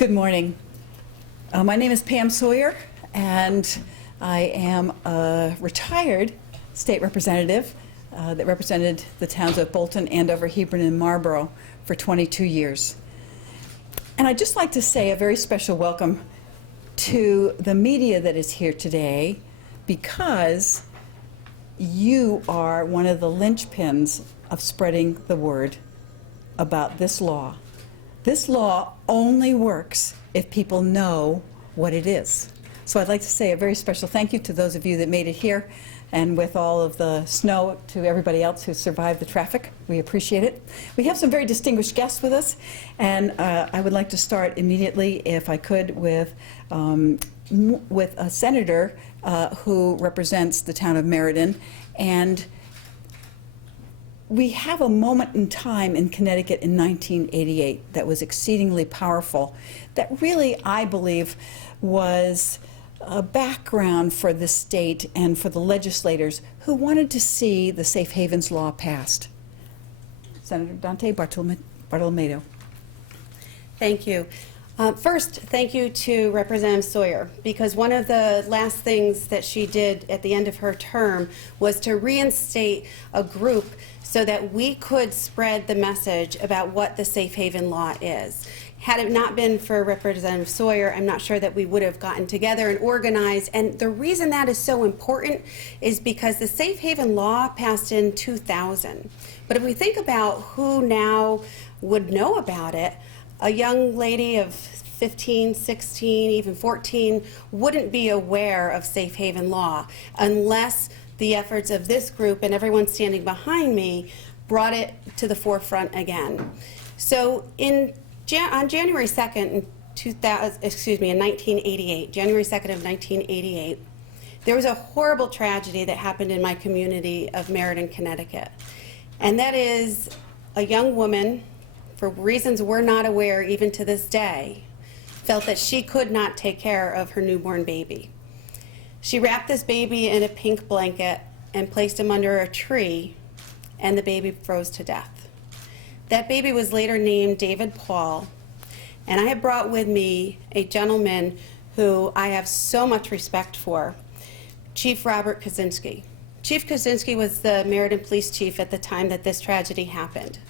Good morning. My name is Pam Sawyer, and I am a retired state representative that represented the towns of Bolton, Andover, Hebron, and Marlborough for 22 years. And I'd just like to say a very special welcome to the media that is here today, because you are one of the linchpins of spreading the word about this law. This law only works if people know what it is. So I'd like to say a very special thank you to those of you that made it here, and with all of the snow, to everybody else who survived the traffic. We appreciate it. We have some very distinguished guests with us, and I would like to start immediately, if I could, with a senator who represents the town of Meriden. And we have a moment in time in Connecticut in 1988 that was exceedingly powerful, that really, I believe, was a background for the state and for the legislators who wanted to see the Safe Havens law passed. Senator Dante Bartolomeo. Thank you. First, thank you to Representative Sawyer, because one of the last things that she did at the end of her term was to reinstate a group so that we could spread the message about what the Safe Haven law is. Had it not been for Representative Sawyer, I'm not sure that we would have gotten together and organized. And the reason that is so important is because the Safe Haven law passed in 2000. But if we think about who now would know about it, a young lady of 15, 16, even 14 wouldn't be aware of Safe Haven law unless the efforts of this group and everyone standing behind me brought it to the forefront again. So on January 2nd, in 1988, January 2nd of 1988, there was a horrible tragedy that happened in my community of Meriden, Connecticut. And that is a young woman, for reasons we're not aware even to this day, felt that she could not take care of her newborn baby. She wrapped this baby in a pink blanket and placed him under a tree, and the baby froze to death. That baby was later named David Paul, and I have brought with me a gentleman who I have so much respect for, Chief Robert Kaczynski. Chief Kaczynski was the Meriden police chief at the time that this tragedy happened.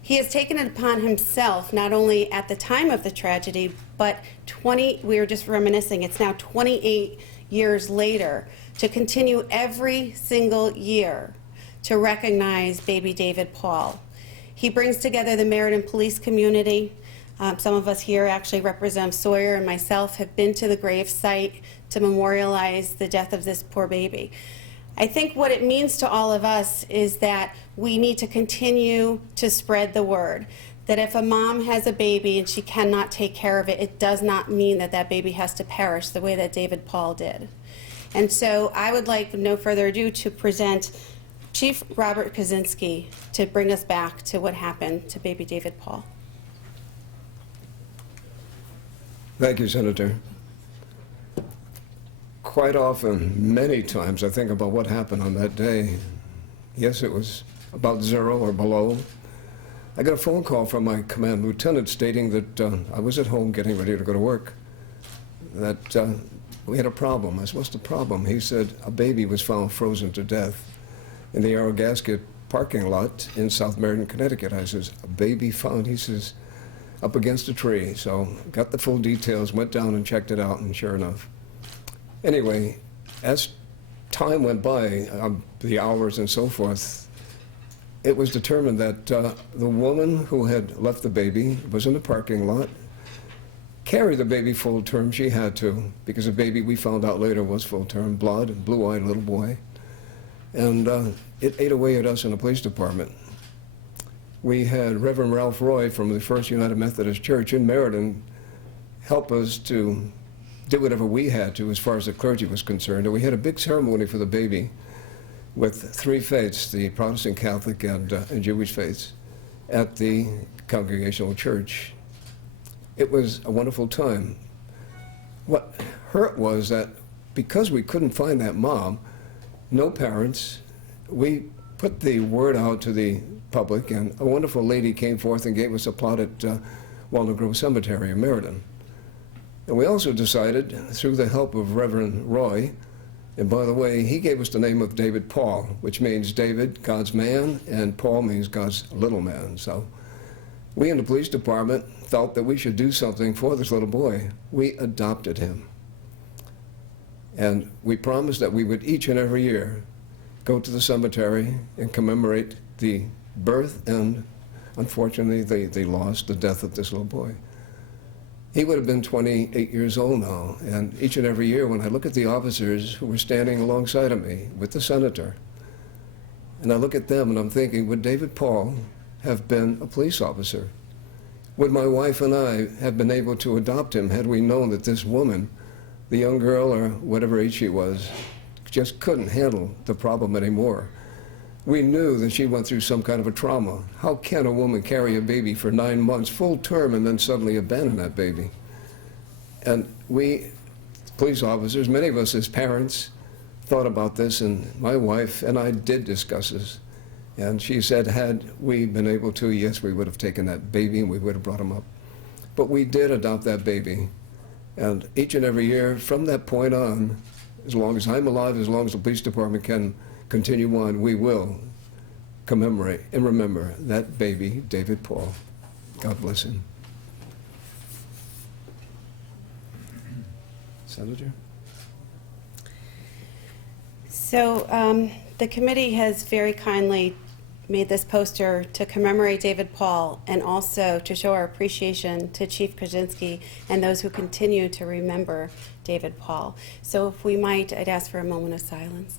He has taken it upon himself, not only at the time of the tragedy, but we were just reminiscing, it's now 28 years later, to continue every single year to recognize baby David Paul. He brings together the Meriden police community. Some of us here, actually Representative Sawyer and myself, have been to the grave site to memorialize the death of this poor baby. I think what it means to all of us is that we need to continue to spread the word. That if a mom has a baby and she cannot take care of it, it does not mean that that baby has to perish the way that David Paul did. And so I would like, with no further ado, to present Chief Robert Kaczynski to bring us back to what happened to baby David Paul. Thank you, Senator. Quite often, many times, I think about what happened on that day. Yes, it was about 0 or below. I got a phone call from my command lieutenant stating that I was at home getting ready to go to work, that we had a problem. I said, what's the problem? He said, a baby was found frozen to death in the Aerogasket parking lot in South Meriden, Connecticut. I says, a baby found, he says, up against a tree. So got the full details, went down and checked it out, and sure enough. Anyway, as time went by, the hours and so forth, it was determined that the woman who had left the baby was in the parking lot, carried the baby full term. She had to, because the baby, we found out later, was full term, blood, blue-eyed little boy. And it ate away at us in the police department. We had Reverend Ralph Roy from the First United Methodist Church in Meriden help us to do whatever we had to as far as the clergy was concerned. And we had a big ceremony for the baby with 3 faiths, the Protestant, Catholic, and Jewish faiths, at the Congregational Church. It was a wonderful time. What hurt was that because we couldn't find that mom, no parents, we put the word out to the public, and a wonderful lady came forth and gave us a plot at Walnut Grove Cemetery in Meriden. And we also decided, through the help of Reverend Roy, and by the way, he gave us the name of David Paul, which means David, God's man, and Paul means God's little man. So we in the police department felt that we should do something for this little boy. We adopted him. And we promised that we would each and every year go to the cemetery and commemorate the birth and, unfortunately, the loss, the death of this little boy. He would have been 28 years old now, and each and every year when I look at the officers who were standing alongside of me with the senator, and I look at them and I'm thinking, would David Paul have been a police officer? Would my wife and I have been able to adopt him had we known that this woman, the young girl or whatever age she was, just couldn't handle the problem anymore? We knew that she went through some kind of a trauma. How can a woman carry a baby for 9 months, full term, and then suddenly abandon that baby? And we, police officers, many of us as parents, thought about this, and my wife and I did discuss this. And she said, had we been able to, yes, we would have taken that baby and we would have brought him up. But we did adopt that baby. And each and every year, from that point on, as long as I'm alive, as long as the police department can continue on, we will commemorate and remember that baby, David Paul. God bless him. Senator? So the committee has very kindly made this poster to commemorate David Paul and also to show our appreciation to Chief Krasinski and those who continue to remember David Paul. So if we might, I'd ask for a moment of silence.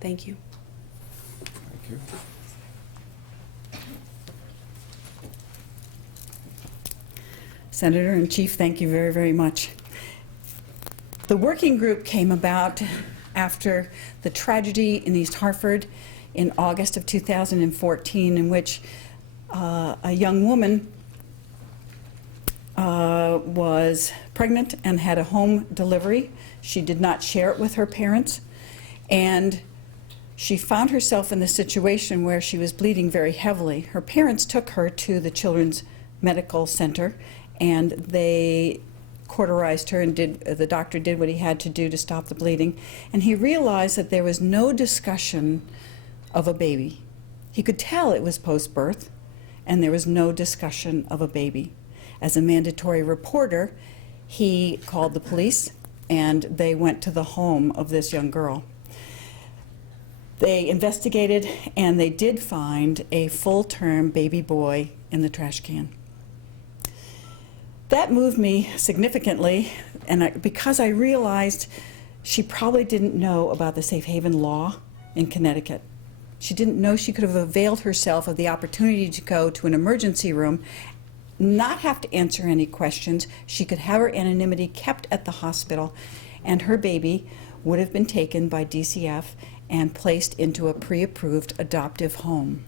Thank you. Thank you. Senator and Chief, thank you very, very much. The working group came about after the tragedy in East Hartford in August of 2014, in which a young woman was pregnant and had a home delivery. She did not share it with her parents, and she found herself in the situation where she was bleeding very heavily. Her parents took her to the Children's Medical Center, and they cauterized her, and the doctor did what he had to do to stop the bleeding. And he realized that there was no discussion of a baby. He could tell it was post-birth, and there was no discussion of a baby. As a mandatory reporter, he called the police, and they went to the home of this young girl. They investigated, and they did find a full-term baby boy in the trash can. That moved me significantly, and because I realized she probably didn't know about the safe haven law in Connecticut. She didn't know she could have availed herself of the opportunity to go to an emergency room, not have to answer any questions. She could have her anonymity kept at the hospital, and her baby would have been taken by DCF and placed into a pre-approved adoptive home.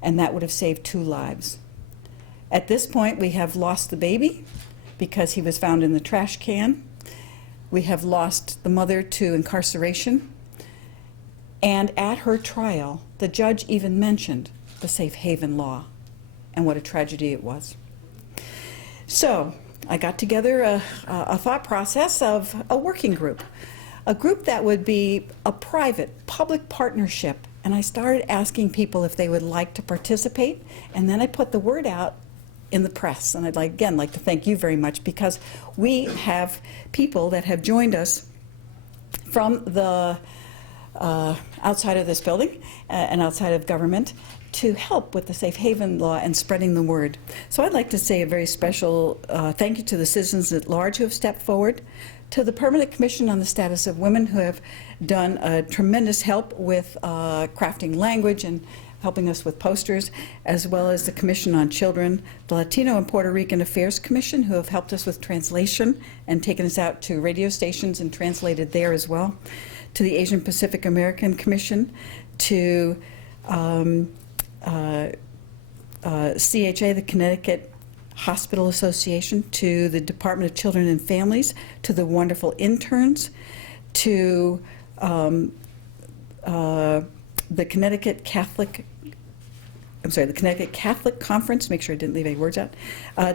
And that would have saved 2 lives. At this point, we have lost the baby because he was found in the trash can. We have lost the mother to incarceration. And at her trial, the judge even mentioned the safe haven law and what a tragedy it was. So I got together a thought process of a working group, a group that would be a private, public partnership. And I started asking people if they would like to participate, and then I put the word out in the press. And I'd like to thank you very much, because we have people that have joined us from the outside of this building and outside of government to help with the safe haven law and spreading the word. So I'd like to say a very special thank you to the citizens at large who have stepped forward, to the Permanent Commission on the Status of Women, who have done a tremendous help with crafting language and helping us with posters, as well as the Commission on Children, the Latino and Puerto Rican Affairs Commission, who have helped us with translation and taken us out to radio stations and translated there as well, to the Asian Pacific American Commission, to CHA, the Connecticut Hospital Association, to the Department of Children and Families, to the wonderful interns, to the Connecticut Catholic the Connecticut Catholic Conference, make sure I didn't leave any words out,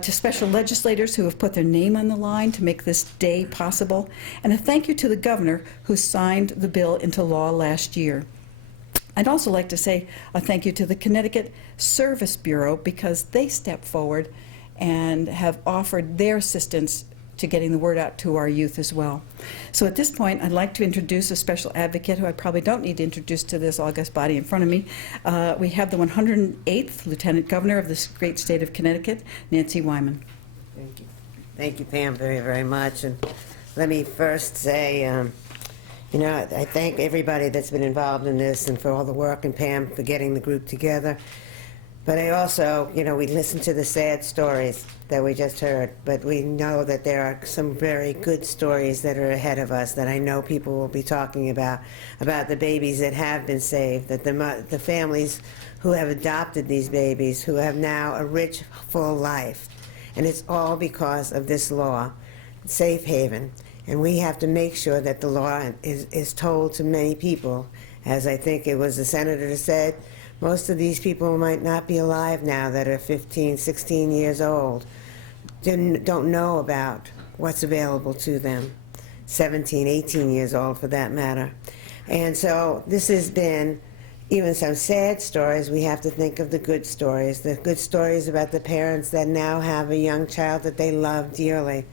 to special legislators who have put their name on the line to make this day possible, and a thank you to the governor who signed the bill into law last year. I'd also like to say a thank you to the Connecticut Service Bureau because they stepped forward and have offered their assistance to getting the word out to our youth as well. So at this point, I'd like to introduce a special advocate who I probably don't need to introduce to this august body in front of me. We have the 108th Lieutenant Governor of this great state of Connecticut, Nancy Wyman. Thank you. Thank you, Pam, very, very much. And let me first say, I thank everybody that's been involved in this and for all the work, and Pam for getting the group together. But I also, we listened to the sad stories that we just heard, but we know that there are some very good stories that are ahead of us that I know people will be talking about the babies that have been saved, that the families who have adopted these babies, who have now a rich, full life. And it's all because of this law, Safe Haven. And we have to make sure that the law is told to many people. As I think it was the senator said, most of these people might not be alive now that are 15, 16 years old, don't know about what's available to them, 17, 18 years old for that matter. And so this has been, even some sad stories, we have to think of the good stories about the parents that now have a young child that they love dearly.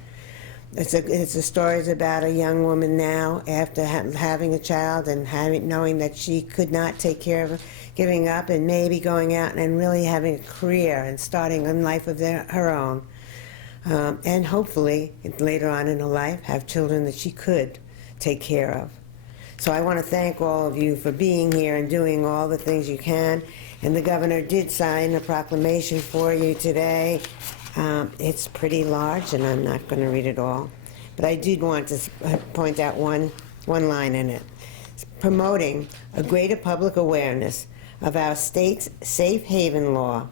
It's a stories about a young woman now after having a child and knowing that she could not take care of it, giving up and maybe going out and really having a career and starting a life of her own. And hopefully, later on in her life, have children that she could take care of. So I want to thank all of you for being here and doing all the things you can. And the governor did sign a proclamation for you today. It's pretty large, and I'm not going to read it all. But I did want to point out one line in it. It's promoting a greater public awareness of our state's safe haven law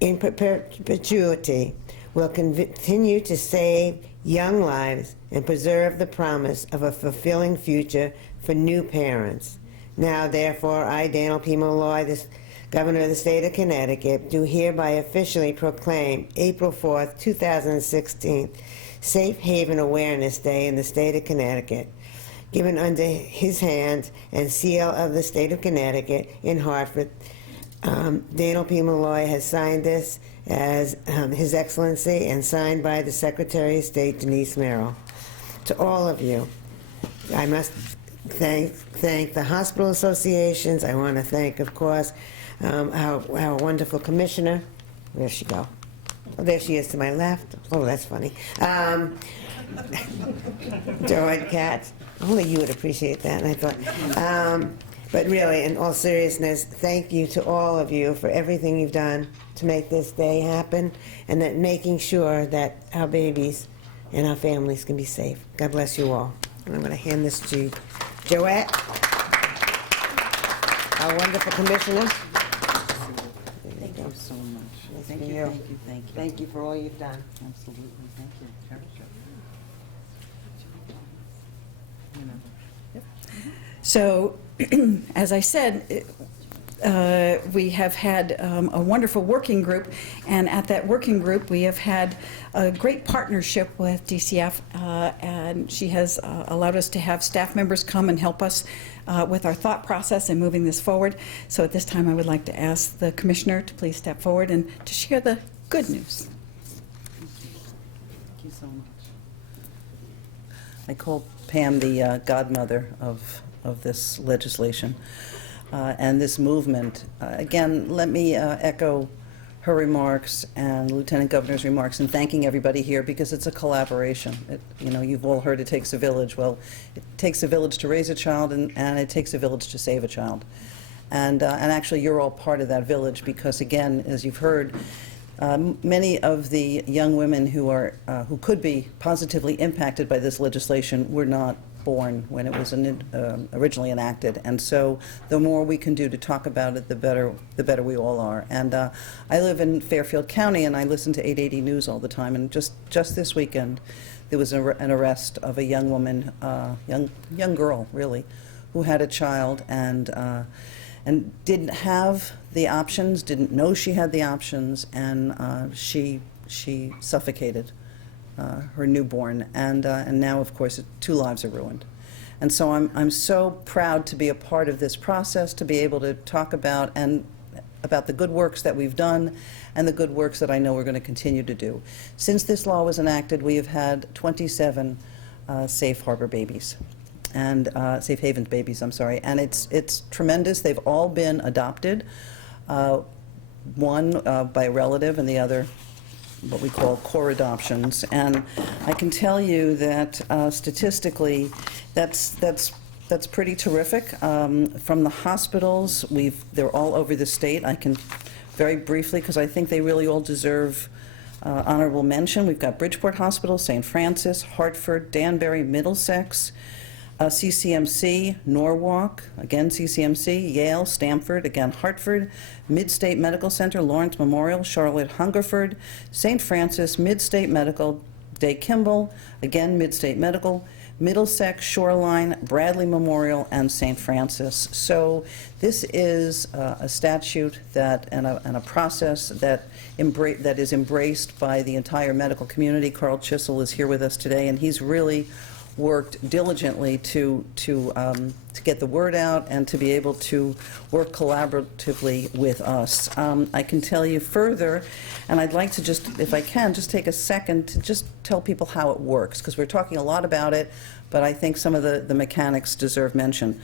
in perpetuity will continue to save young lives and preserve the promise of a fulfilling future for new parents. Now, therefore, I, Daniel P. Malloy, the Governor of the State of Connecticut, do hereby officially proclaim April 4th, 2016, Safe Haven Awareness Day in the State of Connecticut, given under his hand and seal of the State of Connecticut in Hartford. Daniel P. Malloy has signed this as His Excellency and signed by the Secretary of State, Denise Merrill. To all of you, I must thank the hospital associations. I want to thank, of course, our wonderful commissioner. Where'd she go? Oh, there she is to my left. Oh, that's funny. Joanne Katz. Only you would appreciate that, and I thought. But really, in all seriousness, thank you to all of you for everything you've done to make this day happen, and that making sure that our babies and our families can be safe. God bless you all. And I'm going to hand this to Joette, our wonderful commissioner. Thank you so much. Thank for you, you. thank you, thank you. Thank you for all you've done. Absolutely, thank you. So, as I said, we have had a wonderful working group, and at that working group we have had a great partnership with DCF, and she has allowed us to have staff members come and help us with our thought process and moving this forward. So at this time I would like to ask the Commissioner to please step forward and to share the good news. Thank you so much. I call Pam the godmother of this legislation and this movement. Again, let me echo her remarks and Lieutenant Governor's remarks in thanking everybody here, because it's a collaboration. You've all heard it takes a village. Well, it takes a village to raise a child, and it takes a village to save a child. And actually, you're all part of that village, because, again, as you've heard, many of the young women who could be positively impacted by this legislation were not born when it was originally enacted, and so the more we can do to talk about it, the better we all are. And I live in Fairfield County, and I listen to 880 News all the time. And just this weekend, there was an arrest of a young woman, young girl really, who had a child, and and didn't have the options, didn't know she had the options, and she suffocated her newborn, and now, of course, 2 lives are ruined. And so I'm so proud to be a part of this process, to be able to talk about the good works that we've done and the good works that I know we're going to continue to do. Since this law was enacted, we have had 27 safe harbor babies, and safe haven babies, I'm sorry, and it's tremendous. They've all been adopted, one by a relative and the other what we call core adoptions. And I can tell you that statistically, that's pretty terrific. From the hospitals, they're all over the state. I can very briefly, because I think they really all deserve honorable mention. We've got Bridgeport Hospital, St. Francis, Hartford, Danbury, Middlesex, CCMC, Norwalk, again CCMC, Yale, Stamford, again Hartford, Mid-State Medical Center, Lawrence Memorial, Charlotte, Hungerford, St. Francis, Mid-State Medical, Day Kimball, again Mid-State Medical, Middlesex, Shoreline, Bradley Memorial, and St. Francis. So this is a statute and a process that is embraced by the entire medical community. Carl Chisel is here with us today, and he's really worked diligently to get the word out and to be able to work collaboratively with us. I can tell you further, and I'd like to just, if I can, just take a second to just tell people how it works, because we're talking a lot about it, but I think some of the mechanics deserve mention.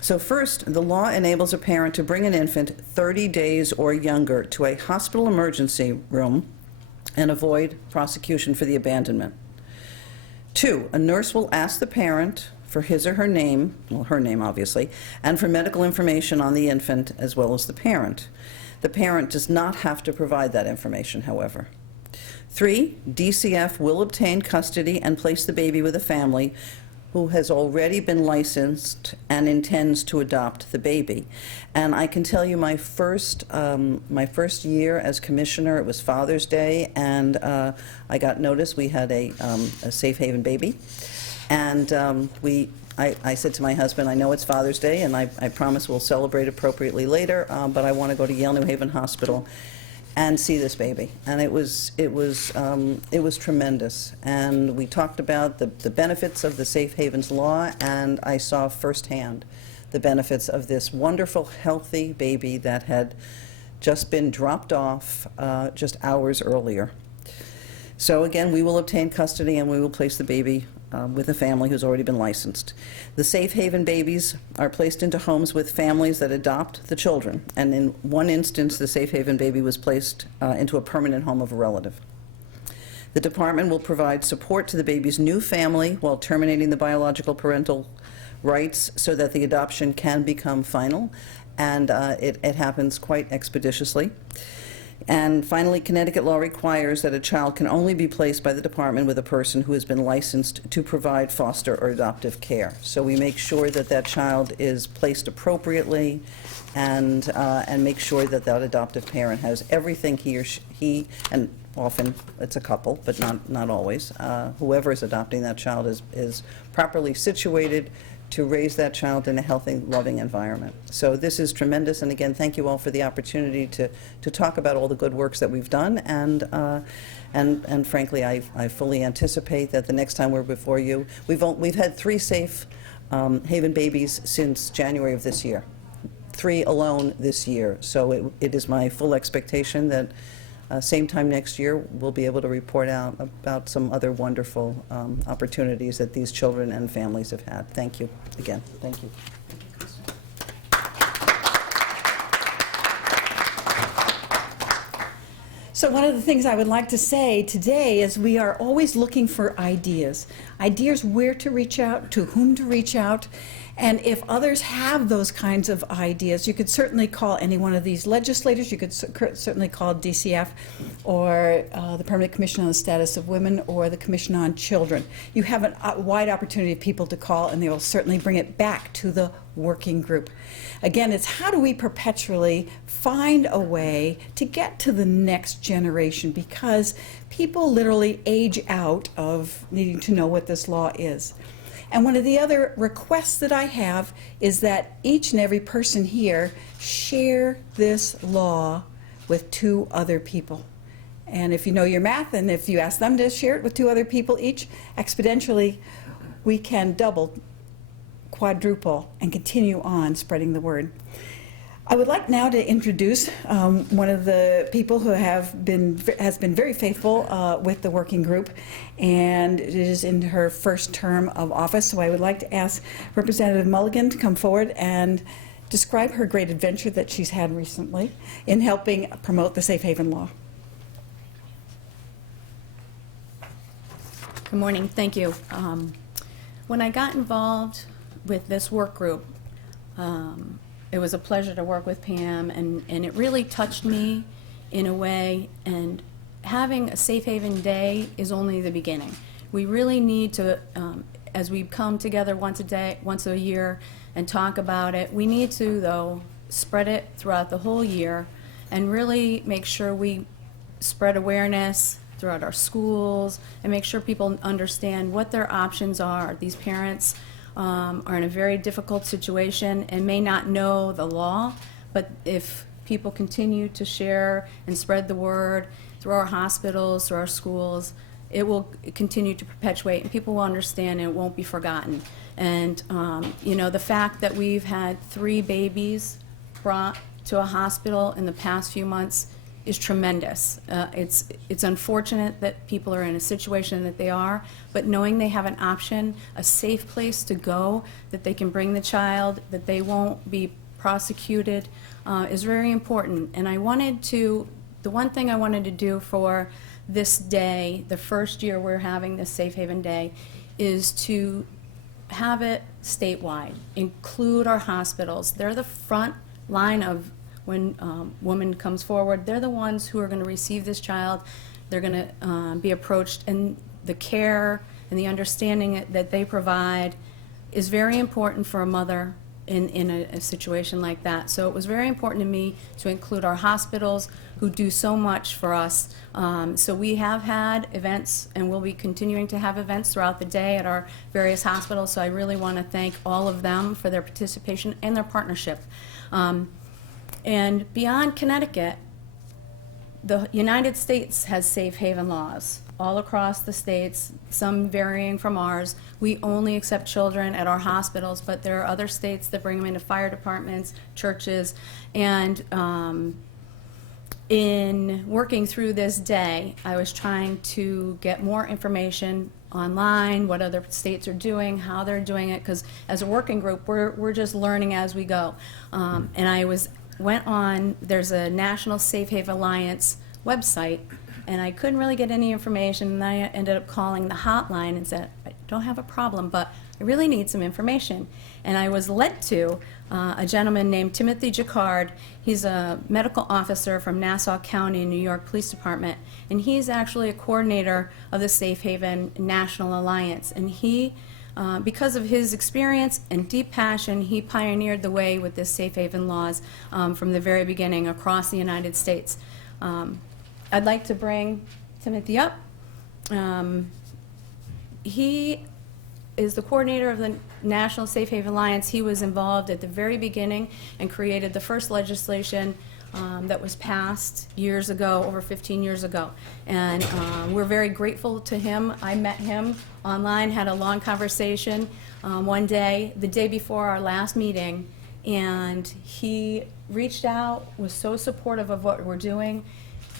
So first, the law enables a parent to bring an infant 30 days or younger to a hospital emergency room and avoid prosecution for the abandonment. 2, a nurse will ask the parent for his or her name, well, her name obviously, and for medical information on the infant as well as the parent. The parent does not have to provide that information, however. 3, DCF will obtain custody and place the baby with a family who has already been licensed and intends to adopt the baby. And I can tell you my first year as commissioner, it was Father's Day, and I got notice we had a safe haven baby. And I said to my husband, I know it's Father's Day, and I promise we'll celebrate appropriately later, but I want to go to Yale New Haven Hospital and see this baby. And it was tremendous. And we talked about the benefits of the Safe Havens law, and I saw firsthand the benefits of this wonderful, healthy baby that had just been dropped off just hours earlier. So again, we will obtain custody and we will place the baby with a family who's already been licensed. The Safe Haven babies are placed into homes with families that adopt the children. And in one instance, the Safe Haven baby was placed into a permanent home of a relative. The department will provide support to the baby's new family while terminating the biological parental rights so that the adoption can become final. And it happens quite expeditiously. And finally, Connecticut law requires that a child can only be placed by the department with a person who has been licensed to provide foster or adoptive care. So we make sure that that child is placed appropriately and make sure that that adoptive parent has everything he and often it's a couple, but not always, whoever is adopting that child is properly situated to raise that child in a healthy, loving environment. So this is tremendous, and again, thank you all for the opportunity to talk about all the good works that we've done, and frankly, I fully anticipate that the next time we're before you, we've had 3 safe haven babies since January of this year, 3 alone this year. So it is my full expectation that same time next year, we'll be able to report out about some other wonderful opportunities that these children and families have had. Thank you again. Thank you. So one of the things I would like to say today is we are always looking for ideas where to reach out, to whom to reach out. And if others have those kinds of ideas, you could certainly call any one of these legislators. You could certainly call DCF or the Permanent Commission on the Status of Women or the Commission on Children. You have a wide opportunity of people to call, and they will certainly bring it back to the working group. Again, it's how do we perpetually find a way to get to the next generation, because people literally age out of needing to know what this law is. And one of the other requests that I have is that each and every person here share this law with 2 other people. And if you know your math, and if you ask them to share it with 2 other people each, exponentially, we can double, quadruple, and continue on spreading the word. I would like now to introduce one of the people who has been very faithful with the working group, and it is in her first term of office. So I would like to ask Representative Mulligan to come forward and describe her great adventure that she's had recently in helping promote the Safe Haven Law. Good morning. Thank you. When I got involved with this work group, it was a pleasure to work with Pam, and it really touched me in a way, and having a Safe Haven Day is only the beginning. We really need to, as we come together once a year and talk about it, we need to, though, spread it throughout the whole year and really make sure we spread awareness throughout our schools and make sure people understand what their options are. These parents are in a very difficult situation and may not know the law, but if people continue to share and spread the word through our hospitals, through our schools, it will continue to perpetuate, and people will understand, and it won't be forgotten. And you know, the fact that we've had 3 babies brought to a hospital in the past few months is tremendous. It's unfortunate that people are in a situation that they are, but knowing they have an option, a safe place to go, that they can bring the child, that they won't be prosecuted, is very important. And the one thing I wanted to do for this day, the first year we're having this Safe Haven Day, is to have it statewide, include our hospitals. They're the front line of when woman comes forward. They're the ones who are going to receive this child. They're going to be approached, and the care and the understanding that they provide is very important for a mother in a situation like that. So it was very important to me to include our hospitals, who do so much for us. So we have had events, and we'll be continuing to have events throughout the day at our various hospitals. So I really want to thank all of them for their participation and their partnership. And beyond Connecticut, the United States has safe haven laws all across the states, some varying from ours. We only accept children at our hospitals, but there are other states that bring them into fire departments, churches, and in working through this day, I was trying to get more information online, what other states are doing, how they're doing it, because as a working group, we're just learning as we go. And I went on, there's a National Safe Haven Alliance website, and I couldn't really get any information, and I ended up calling the hotline and said, I don't have a problem, but I really need some information. And I was led to a gentleman named Timothy Jacquard. He's a medical officer from Nassau County, New York Police Department, and he's actually a coordinator of the Safe Haven National Alliance. And he, because of his experience and deep passion, he pioneered the way with this Safe Haven laws from the very beginning across the United States. I'd like to bring Timothy up. He is the coordinator of the National Safe Haven Alliance. He was involved at the very beginning and created the first legislation that was passed years ago, over 15 years ago. And we're very grateful to him. I met him online, had a long conversation one day, the day before our last meeting, and he reached out, was so supportive of what we're doing.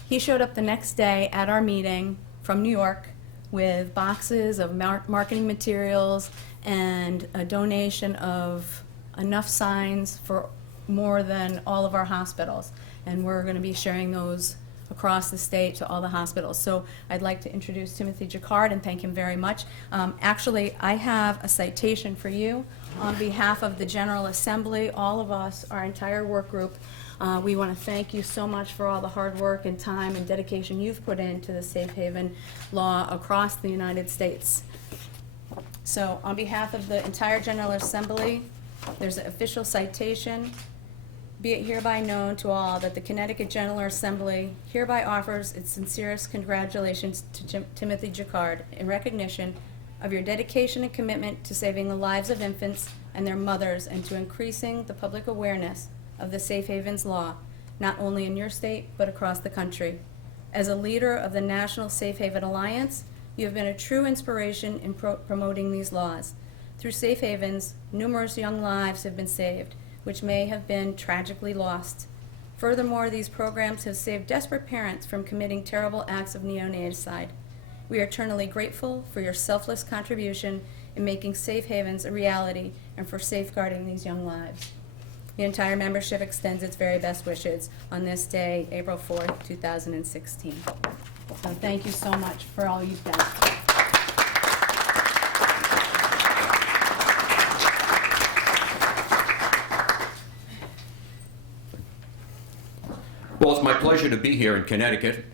He showed up the next day at our meeting from New York with boxes of marketing materials and a donation of enough signs for more than all of our hospitals. And we're going to be sharing those across the state to all the hospitals. So I'd like to introduce Timothy Jacquard and thank him very much. Actually, I have a citation for you on behalf of the General Assembly, all of us, our entire work group. We want to thank you so much for all the hard work and time and dedication you've put into the Safe Haven law across the United States. So on behalf of the entire General Assembly, there's an official citation. Be it hereby known to all that the Connecticut General Assembly hereby offers its sincerest congratulations to Timothy Jacquard in recognition of your dedication and commitment to saving the lives of infants and their mothers and to increasing the public awareness of the Safe Havens law, not only in your state, but across the country. As a leader of the National Safe Haven Alliance, you have been a true inspiration in promoting these laws. Through Safe Havens, numerous young lives have been saved, which may have been tragically lost. Furthermore, these programs have saved desperate parents from committing terrible acts of neonaticide. We are eternally grateful for your selfless contribution in making Safe Havens a reality and for safeguarding these young lives. The entire membership extends its very best wishes on this day, April 4th, 2016. So thank you so much for all you've done. Well, it's my pleasure to be here in Connecticut.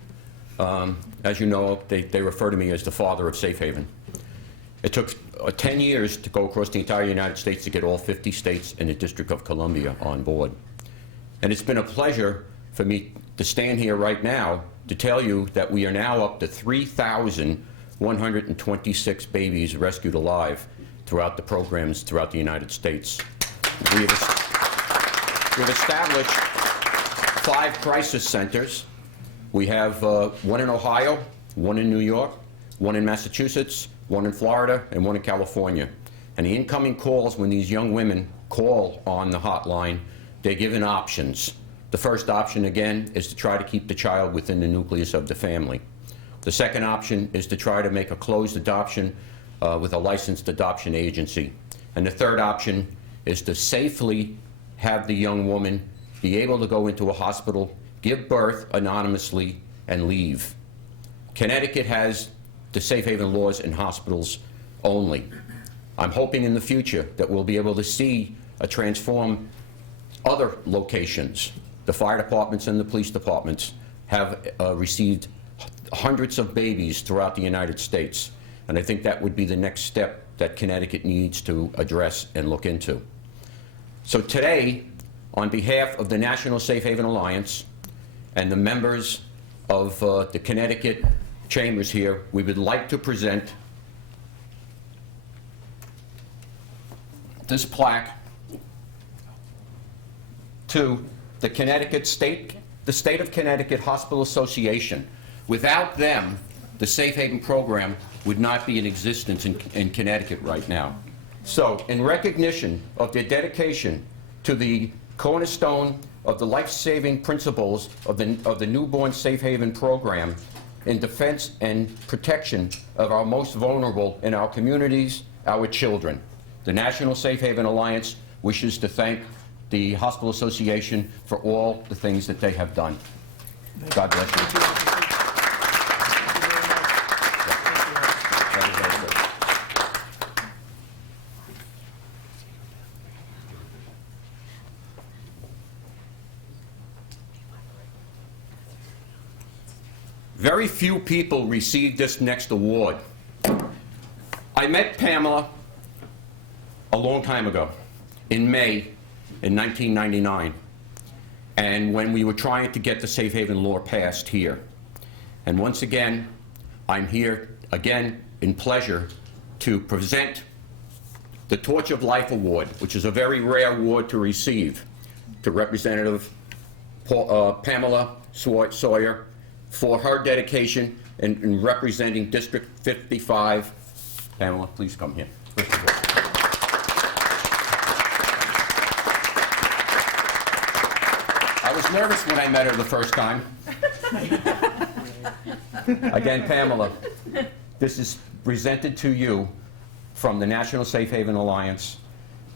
As you know, they refer to me as the father of Safe Haven. It took 10 years to go across the entire United States to get all 50 states and the District of Columbia on board. And it's been a pleasure for me to stand here right now to tell you that we are now up to 3,126 babies rescued alive throughout the programs throughout the United States. We've established 5 crisis centers. We have one in Ohio, one in New York, one in Massachusetts, one in Florida, and one in California. And the incoming calls, when these young women call on the hotline, they're given options. The first option, again, is to try to keep the child within the nucleus of the family. The second option is to try to make a closed adoption with a licensed adoption agency. And the third option is to safely have the young woman be able to go into a hospital, give birth anonymously, and leave. Connecticut has the Safe Haven laws in hospitals only. I'm hoping in the future that we'll be able to see a transform other locations. The fire departments and the police departments have received hundreds of babies throughout the United States, and I think that would be the next step that Connecticut needs to address and look into. So today, on behalf of the National Safe Haven Alliance and the members of the Connecticut chambers here, we would like to present this plaque to the State of Connecticut Hospital Association. Without them, the Safe Haven program would not be in existence in Connecticut right now. So, in recognition of their dedication to the cornerstone of the life-saving principles of the newborn Safe Haven program in defense and protection of our most vulnerable in our communities, our children, the National Safe Haven Alliance wishes to thank the Hospital Association for all the things that they have done. God bless you. Very few people received this next award. I met Pamela a long time ago, in May in 1999, and when we were trying to get the Safe Haven law passed here. And once again, I'm here again in pleasure to present the Torch of Life Award, which is a very rare award to receive, to Representative Pamela Sawyer, for her dedication in representing District 55. Pamela, please come here. I was nervous when I met her the first time. Again, Pamela, this is presented to you from the National Safe Haven Alliance.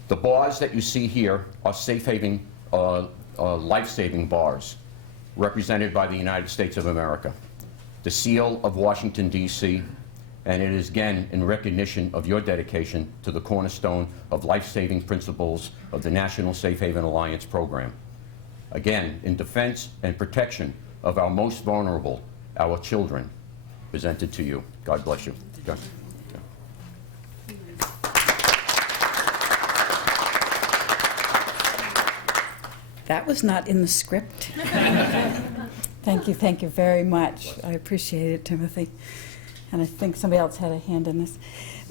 The bars that you see here are Safe Haven life-saving bars, represented by the United States of America, the seal of Washington, D.C., and it is again in recognition of your dedication to the cornerstone of life-saving principles of the National Safe Haven Alliance program. Again, in defense and protection of our most vulnerable, our children, presented to you. God bless you. God. That was not in the script. Thank you very much. I appreciate it, Timothy. And I think somebody else had a hand in this.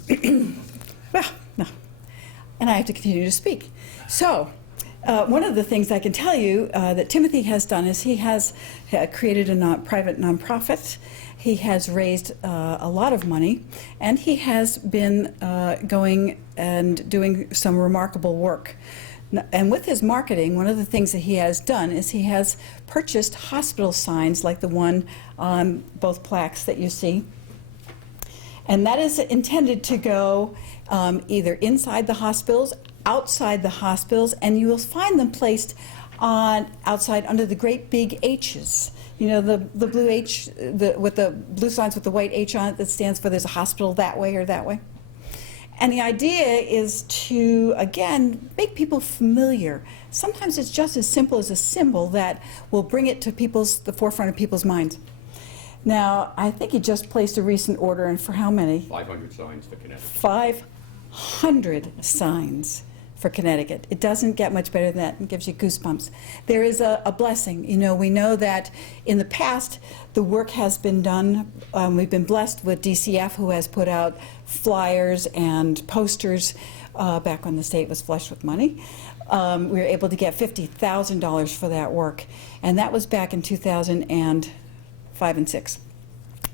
Well, no. And I have to continue to speak. So, one of the things I can tell you that Timothy has done is he has created a private nonprofit. He has raised a lot of money, and he has been going and doing some remarkable work. And with his marketing, one of the things that he has done is he has purchased hospital signs like the one on both plaques that you see. And that is intended to go either inside the hospitals, outside the hospitals, and you will find them placed on outside under the great big H's. You know, the blue H, with the blue signs with the white H on it that stands for there's a hospital that way or that way. And the idea is to, again, make people familiar. Sometimes it's just as simple as a symbol that will bring it to the forefront of people's minds. Now, I think he just placed a recent order, and for how many? 500 signs for Connecticut. 500 signs for Connecticut. It doesn't get much better than that. It gives you goosebumps. There is a blessing. You know, we know that in the past, the work has been done. We've been blessed with DCF, who has put out flyers and posters back when the state was flush with money. We were able to get $50,000 for that work, and that was back in 2005 and 6.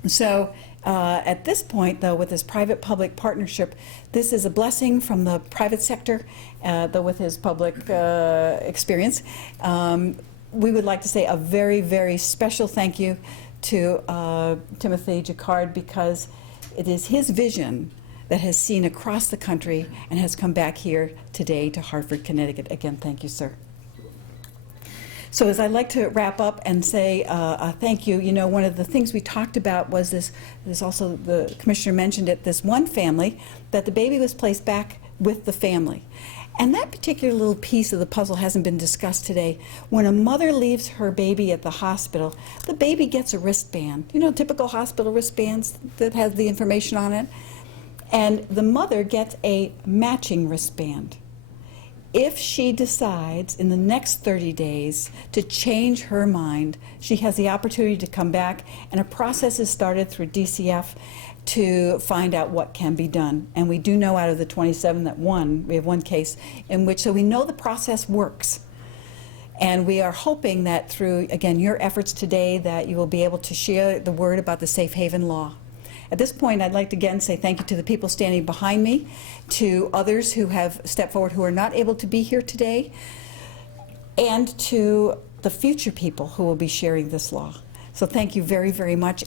So at this point, though, with this private-public partnership, this is a blessing from the private sector, though with his public experience. We would like to say a very, very special thank you to Timothy Jacquard, because it is his vision that has seen across the country and has come back here today to Hartford, Connecticut. Again, thank you, sir. So as I'd like to wrap up and say thank you, you know, one of the things we talked about was this also, the commissioner mentioned it, this one family, that the baby was placed back with the family. And that particular little piece of the puzzle hasn't been discussed today. When a mother leaves her baby at the hospital, the baby gets a wristband, you know, typical hospital wristbands that has the information on it. And the mother gets a matching wristband. If she decides in the next 30 days to change her mind, she has the opportunity to come back, and a process is started through DCF to find out what can be done. And we do know out of the 27 that we have one case in which, so we know the process works. And we are hoping that through, again, your efforts today, that you will be able to share the word about the safe haven law. At this point, I'd like to again say thank you to the people standing behind me, to others who have stepped forward who are not able to be here today, and to the future people who will be sharing this law. So thank you very, very much.